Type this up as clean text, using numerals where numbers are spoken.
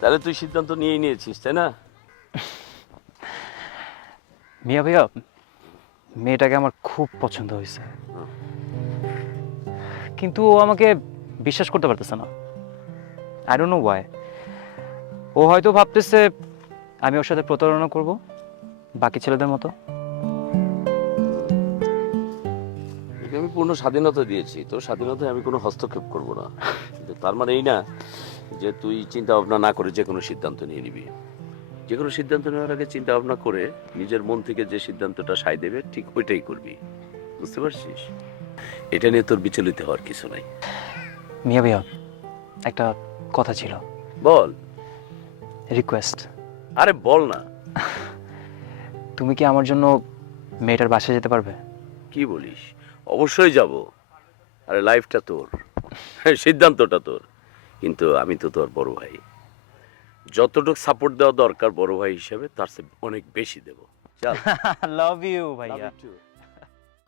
তাহলে তুই সিদ্ধান্ত নিয়েই নিয়েছিস, তাই না? মিয়া ভাইয়া, মেয়েটাকে আমার খুব পছন্দ হয়েছে, কিন্তু ও আমাকে বিশ্বাস করতে পারতেছে না। I don't know why. ও হয়তো ভাবতেছে আমি ওর সাথে প্রতারণা করব বাকি ছেলেদের মতো। তোকে আমি পূর্ণ স্বাধীনতা দিয়েছি, তোর স্বাধীনতায় আমি কোনো হস্তক্ষেপ করব না, কিন্তু তার মানে এই না যে তুই চিন্তা ভাবনা না করে যে কোনো সিদ্ধান্ত নিয়ে নিবি। যে কোনো সিদ্ধান্ত নেওয়ার আগে চিন্তা ভাবনা করে নিজের মন থেকে যে সিদ্ধান্তটা সায় দেবে ঠিক ওইটাই করবি, বুঝতে পারছিস? এটা নিয়ে তোর বিচলিত হওয়ার কিছু নাই। মিয়া ভাইয়া, একটা কথা ছিল। বল। রিকোয়েস্ট। আরে বল না। তুমি কি আমার জন্য মেয়েটার বাসায় যেতে পারবে? কি বলিস? অবশ্যই যাব। আরে লাইফটা তোর, সিদ্ধান্তটা তোর, কিন্তু আমি তো তোর বড় ভাই। যতটুকু সাপোর্ট দেওয়া দরকার বড় ভাই হিসেবে তার চেয়ে অনেক বেশি দেব। চল। লাভ ইউ ভাইয়া। Love you too.